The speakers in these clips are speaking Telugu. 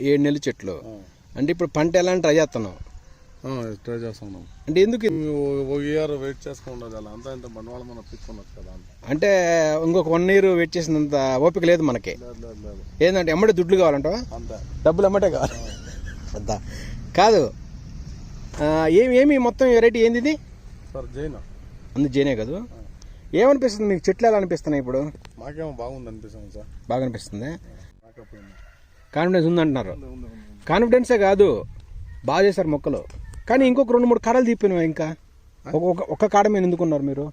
ఏడు నెలల చెట్లు. అంటే ఇప్పుడు పంట ఎలా ట్రై చేస్తున్నావు? ట్రై చేస్తున్నాం. అంటే ఎందుకు? ఒక ఇయర్ వెయిట్ చేసుకుంటే అలా. అంతా ఇంత బండవాళ్ళ మనం పిచ్చుకున్నట్టు కదా అంత. అంటే ఇంకొక వన్ ఇయర్ వెయిట్ చేసినంత ఓపిక లేదు మనకి. ఏంటంటే ఎమ్మడే దుడ్లు కావాలంటావా? అంతే. డబ్బులు ఎమ్మటే కావాలి. వద్దా. కాదు. ఏమి ఏమి మొత్తం వెరైటీ ఏంది ఇది? సార్ జైన్. అందు జేనే కాదు. ఏమనిపిస్తుంది? మీకు చెట్లు ఎలా అనిపిస్తున్నాయి ఇప్పుడు? మాకేమో బాగుంది అనిపిస్తుంది సార్. బాగా అనిపిస్తుంది. కాన్ఫిడెన్స్ ఉందంటున్నారు. ఉంది ఉంది ఉంది కాన్ఫిడెన్సే కాదు. బాగా చేశారు మొక్కలు. కానీ ఇంకొక రెండు మూడు కాడలు తీపినవా ఇంకా? ఒక ఒక- ఒక కాడ మీద ఎందుకున్నారు మీరు?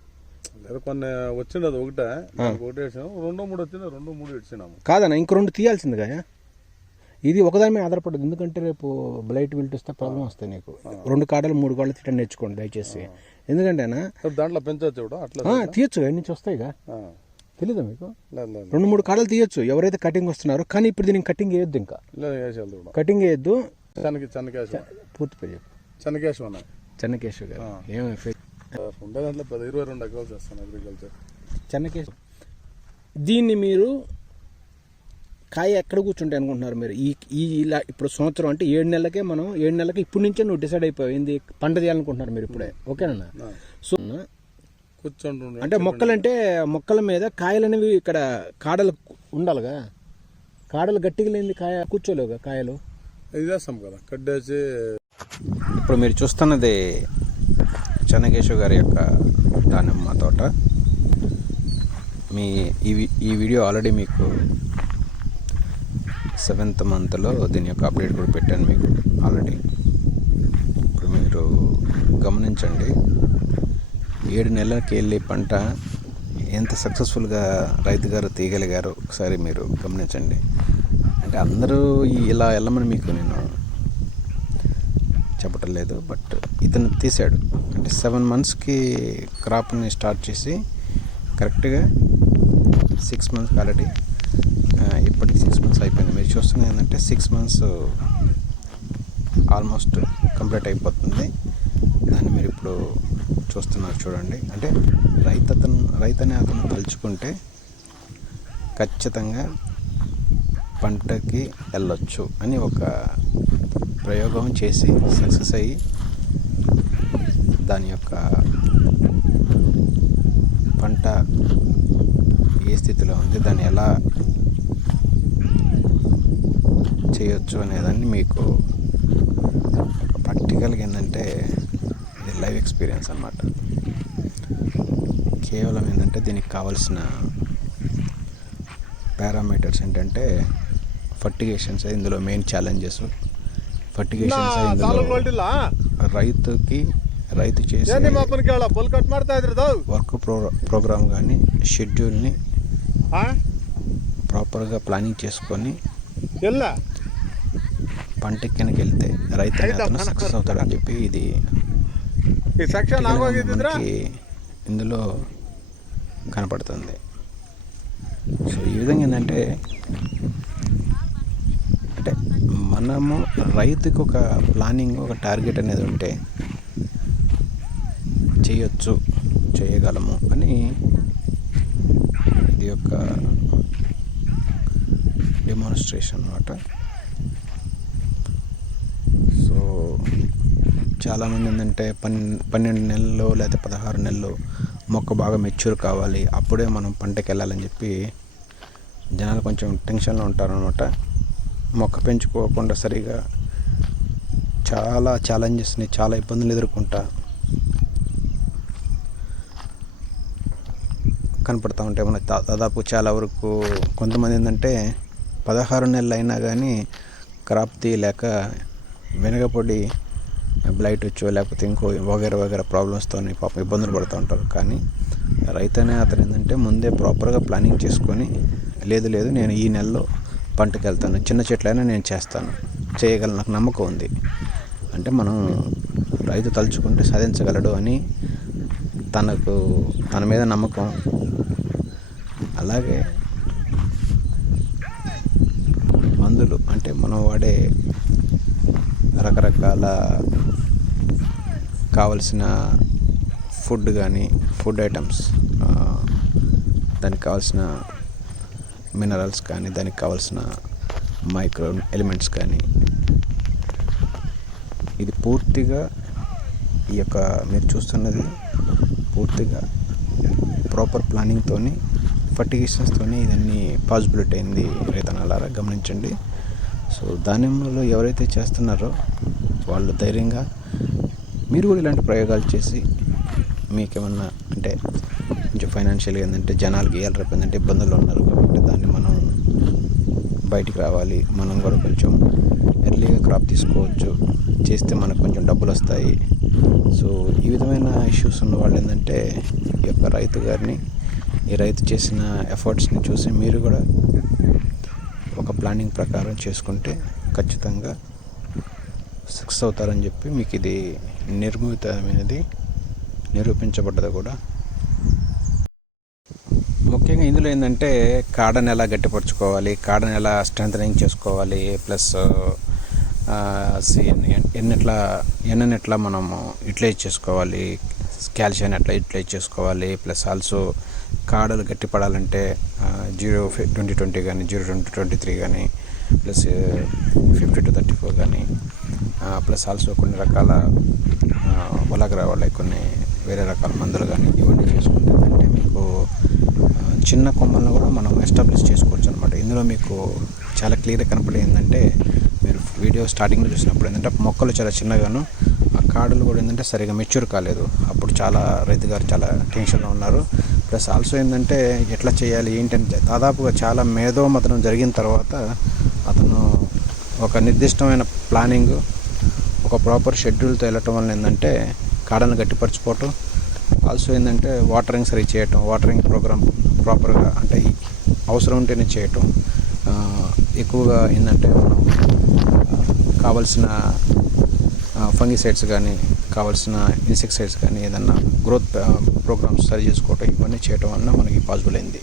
కొన్ని వచ్చిండదు ఒకటే. ఒకటి రెండో మూడు వచ్చింది రెండు మూడు ఇచ్చినాము. కాదన్న ఇంక రెండు తీయాల్సింది కదా ఇది ఒకదాని మీద ఆధారపడదు. ఎందుకంటే రేపు బ్లైట్ విల్ట్ వస్తే ప్రాబ్లం వస్తాయి నీకు. రెండు కాడలు మూడు కాడలు తీయడం నేర్చుకోండి దయచేసి. ఎందుకంటే దాంట్లో పెంచవచ్చు అట్లా తీయొచ్చు ఎన్ని నుంచి వస్తాయిగా. తెలీదా మీకు? రెండు మూడు కాడలు తీయొచ్చు. ఎవరైతే కటింగ్ వస్తున్నారో. కానీ ఇప్పుడు దీనికి కటింగ్ వేయొద్దు ఇంకా. కటింగ్ వేయొద్దు. పూర్తి పేరు గారు. ఏమి ఉండే దాంట్లో పెద్ద ఇరవై రెండు ఎకరాలు చేస్తాను అగ్రికల్చర్ చెన్నకేశ్వర్ దీన్ని మీరు కాయ ఎక్కడ కూర్చుంటాయి అనుకుంటున్నారు మీరు? ఈ ఈ ఇలా ఇప్పుడు సంవత్సరం అంటే ఏడు నెలలకే మనం ఏడు నెలలకి ఇప్పుడు నుంచే నువ్వు డిసైడ్ అయిపోయావు. ఏంది? పంట తీయాలనుకుంటున్నారు మీరు ఇప్పుడే. ఓకేనా? సో కూర్చొని అంటే మొక్కలంటే మొక్కల మీద కాయలు అనేవి ఇక్కడ కాడలు ఉండాలిగా. కాడలు గట్టిగా లేని కాయ కూర్చోలేవుగా కాయలు? ఇది కదా కట్టేసి ఇప్పుడు మీరు చూస్తున్నది చెన్నకేశ్వర్ గారి యొక్క దానిమ్మ తోట. మీ ఈ వి- ఈ వీడియో ఆల్రెడీ మీకు సెవెంత్ మంత్లో దీని యొక్క అప్డేట్ కూడా పెట్టాను మీకు ఆల్రెడీ. ఇప్పుడు మీరు గమనించండి. ఏడు నెలలకి వెళ్ళి పంట ఎంత సక్సెస్ఫుల్గా రైతు గారు తీయగలిగారో ఒకసారి మీరు గమనించండి. అంటే అందరూ ఇలా వెళ్ళమని మీకు నేను చెప్పటం లేదు బట్ ఇతను తీశాడు. అంటే సెవెన్ మంత్స్కి క్రాప్ని స్టార్ట్ చేసి కరెక్ట్గా సిక్స్ మంత్స్కి ఆల్రెడీ ఇప్పటికి సిక్స్ మంత్స్ అయిపోయింది. మీరు చూస్తున్నది ఏంటంటే సిక్స్ మంత్స్ ఆల్మోస్ట్ కంప్లీట్ అయిపోతుంది. దాన్ని మీరు ఇప్పుడు చూస్తున్నారు చూడండి. అంటే రైతు అతను రైతనే అతను తలుచుకుంటే ఖచ్చితంగా పంటకి వెళ్ళొచ్చు అని ఒక ప్రయోగం చేసి సక్సెస్ అయ్యి దాని యొక్క పంట ఏ స్థితిలో ఉంది దాన్ని ఎలా చేయొచ్చు అనేదాన్ని మీకు ఒక ప్రాక్టికల్గా ఏంటంటే లైవ్ ఎక్స్పీరియన్స్ అనమాట కేవలం ఏంటంటే దీనికి కావాల్సిన పారామీటర్స్ ఏంటంటే ఫర్టిగేషన్స్ ఇందులో మెయిన్ ఛాలెంజెస్. ఫర్టిగేషన్స్ రైతుకి రైతు చేసి వర్క్ ప్రో ప్రోగ్రామ్ కానీ షెడ్యూల్ని ప్రాపర్గా ప్లానింగ్ చేసుకొని పంట వెళ్తే రైతు సక్సెస్ అవుతాడని చెప్పి ఇది మనకి ఇందులో కనపడుతుంది. సో ఈ విధంగా ఏంటంటే అంటే మనము రైతుకి ఒక ప్లానింగ్ ఒక టార్గెట్ అనేది ఉంటే చేయొచ్చు చేయగలము అని ఇది యొక్క డెమాన్స్ట్రేషన్ అన్నమాట. సో చాలామంది ఏంటంటే పన్ పన్నెండు నెలలు లేదా పదహారు నెలలు మొక్క బాగా మెచ్యూర్ కావాలి అప్పుడే మనం పంటకి వెళ్ళాలని చెప్పి జనాలు కొంచెం టెన్షన్లో ఉంటారనమాట మొక్క పెంచుకోకుండా సరిగా చాలా ఛాలెంజెస్ని చాలా ఇబ్బందులు ఎదుర్కొంటా కనపడతా ఉంటాయి మన దాదాపు చాలా వరకు కొంతమంది ఏంటంటే పదహారు నెలలు అయినా కానీ క్రాప్ తీయలేక వెనకపడి బ్లైట్ వచ్చో లేకపోతే ఇంకో వగేర వగేర ప్రాబ్లమ్స్తో పాపం ఇబ్బందులు పడుతూ ఉంటారు. కానీ రైతు అనే అతను ఏంటంటే ముందే ప్రాపర్గా ప్లానింగ్ చేసుకొని లేదు లేదు నేను ఈ నెలలో పంటకు వెళ్తాను చిన్న చెట్లైనా నేను చేస్తాను చేయగలను నాకు నమ్మకం ఉంది. అంటే మనం రైతు తలుచుకుంటే సాధించగలడు అని తనకు తన మీద నమ్మకం. అలాగే మందులు అంటే మనం వాడే రకరకాల కావలసిన ఫుడ్ కానీ ఫుడ్ ఐటమ్స్ దానికి కావాల్సిన మినరల్స్ కానీ దానికి కావాల్సిన మైక్రో ఎలిమెంట్స్ కానీ. ఇది పూర్తిగా ఈ యొక్క మీరు చూస్తున్నది పూర్తిగా ప్రాపర్ ప్లానింగ్తోని ఫర్టిగేషన్స్తోని ఇదన్నీ పాజిబిలిటీ అయింది రైతనాలారా గమనించండి. సో దానిమ్మలో ఎవరైతే చేస్తున్నారో వాళ్ళు ధైర్యంగా మీరు కూడా ఇలాంటి ప్రయోగాలు చేసి మీకేమన్నా అంటే కొంచెం ఫైనాన్షియల్గా ఏంటంటే జనాలు గీయాలి రేపు ఏంటంటే ఇబ్బందులు ఉన్నారు కాబట్టి దాన్ని మనం బయటికి రావాలి. మనం కూడా కొంచెం ఎర్లీగా క్రాప్ తీసుకోవచ్చు. చేస్తే మనకు కొంచెం డబ్బులు వస్తాయి. సో ఈ విధమైన ఇష్యూస్ ఉన్న వాళ్ళు ఏంటంటే ఈ యొక్క రైతు గారిని ఈ రైతు చేసిన ఎఫర్ట్స్ని చూసి మీరు కూడా ఒక ప్లానింగ్ ప్రకారం చేసుకుంటే ఖచ్చితంగా సిక్స్ అవుతారని చెప్పి మీకు ఇది నిర్మితమైనది నిరూపించబడ్డది కూడా. ముఖ్యంగా ఇందులో ఏంటంటే కాడని ఎలా గట్టిపరచుకోవాలి కాడని ఎలా స్ట్రెంథనింగ్ చేసుకోవాలి ప్లస్ ఎన్నెట్లా ఎన్నెన్ ఎట్లా మనము యూటిలైజ్ చేసుకోవాలి కాల్షియం ఎట్లా యూటిలైజ్ చేసుకోవాలి ప్లస్ ఆల్సో కాడలు గట్టిపడాలంటే జీరో ట్వంటీ ట్వంటీ కానీ జీరో ట్వంటీ ట్వంటీ త్రీ కానీ plus fifty two thirty four కానీ ప్లస్ ఆల్సో కొన్ని రకాల వలగర వాళ్ళకి కొన్ని వేరే రకాల మందులు కానీ ఇవన్నీ చేసుకుంటే ఏంటంటే మీకు చిన్న కొమ్మలను కూడా మనం ఎస్టాబ్లిష్ చేసుకోవచ్చు అనమాట ఇందులో మీకు చాలా క్లియర్గా కనపడే ఏంటంటే మీరు వీడియో స్టార్టింగ్లో చూసినప్పుడు ఏంటంటే మొక్కలు చాలా చిన్నగాను ఆ కాడలు కూడా ఏంటంటే సరిగా మెచ్యూర్ కాలేదు. అప్పుడు చాలా రైతు గారు చాలా టెన్షన్లో ఉన్నారు. ప్లస్ ఆల్సో ఏంటంటే ఎట్లా చేయాలి ఏంటంటే దాదాపుగా చాలా మేధోమతనం జరిగిన తర్వాత అతను ఒక నిర్దిష్టమైన ప్లానింగ్ ఒక ప్రాపర్ షెడ్యూల్తో వెళ్ళటం వల్ల ఏంటంటే కాడను గట్టిపరచుకోవటం. ఆల్సో ఏంటంటే వాటరింగ్ సరి చేయటం వాటరింగ్ ప్రోగ్రామ్ ప్రాపర్గా అంటే అవసరం ఉంటేనే చేయటం. ఎక్కువగా ఏంటంటే మనం కావలసిన ఫంగిసైడ్స్ కానీ కావాల్సిన ఇన్సెక్టిసైడ్స్ కానీ ఏదన్నా గ్రోత్ ప్రోగ్రామ్స్ సరి చేసుకోవటం ఇవన్నీ చేయటం వలన మనకి పాసిబుల్ అయింది.